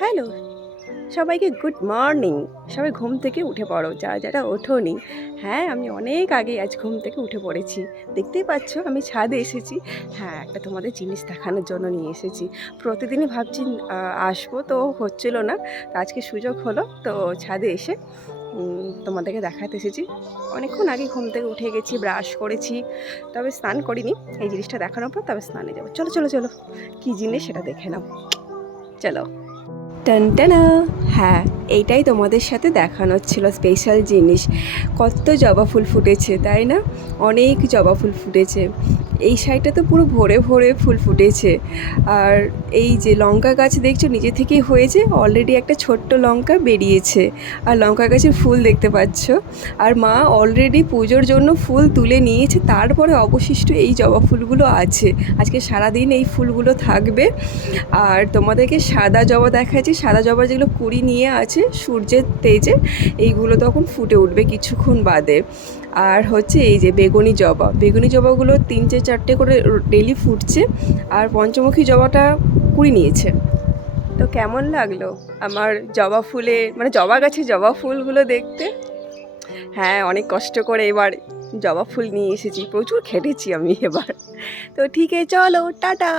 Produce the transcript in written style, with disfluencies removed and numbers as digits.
Hello, সবাইকে good morning. সবাই ঘুম থেকে উঠে পড়ো, যারা যারা ওঠোনি। হ্যাঁ, আমি অনেক আগে আজ ঘুম থেকে উঠে পড়েছি। দেখতেই পাচ্ছ আমি ছাদে এসেছি। হ্যাঁ, একটা তোমাদের জিনিস দেখানোর জন্য নিয়ে এসেছি। প্রতিদিনই ভাবছি আসবো, তো হচ্ছিল না। তো আজকে সুযোগ হলো, তো ছাদে এসে তোমাদেরকে দেখাতে এসেছি। অনেকক্ষণ আগে ঘুম থেকে উঠে গেছি, ব্রাশ করেছি, তবে স্নান করিনি। এই জিনিসটা দেখানোর পর তবে স্নানে যাবো। চলো চলো চলো, কী জিনিস সেটা দেখে নাও, চলো। টানটানা, হ্যাঁ, এইটাই তোমাদের সাথে দেখানোর ছিল স্পেশাল জিনিস। কত জবা ফুল ফুটেছে, তাই না? অনেক জবা ফুল ফুটেছে। এই সাইডটা তো পুরো ভরে ভরে ফুল ফুটেছে। আর এই যে লঙ্কা গাছ দেখছো নিজে থেকেই হয়েছে, অলরেডি একটা ছোট্ট লঙ্কা বেরিয়েছে। আর লঙ্কা গাছের ফুল দেখতে পাচ্ছ। আর মা অলরেডি পুজোর জন্য ফুল তুলে নিয়েছে, তারপরে অবশিষ্ট এই জবা ফুলগুলো আছে। আজকে সারাদিন এই ফুলগুলো থাকবে। আর তোমাদেরকে সাদা জবা দেখাচ্ছি, সাদা জবা যেগুলো কুড়ি নিয়ে আছে সূর্যের তেজে, এইগুলো তখন ফুটে উঠবে কিছুক্ষণ বাদে। আর হচ্ছে এই যে বেগুনি জবা, বেগুনি জবাগুলো 3-4টে করে ডেলি ফুটছে। আর পঞ্চমুখী জবাটা কুড়ি নিয়েছে। তো কেমন লাগলো আমার জবা ফুলে, মানে জবা গাছে জবা ফুলগুলো দেখতে? হ্যাঁ, অনেক কষ্ট করে এবার জবা ফুল নিয়ে এসেছি, প্রচুর খেটেছি আমি এবার। তো ঠিক আছে, চলো টাটা।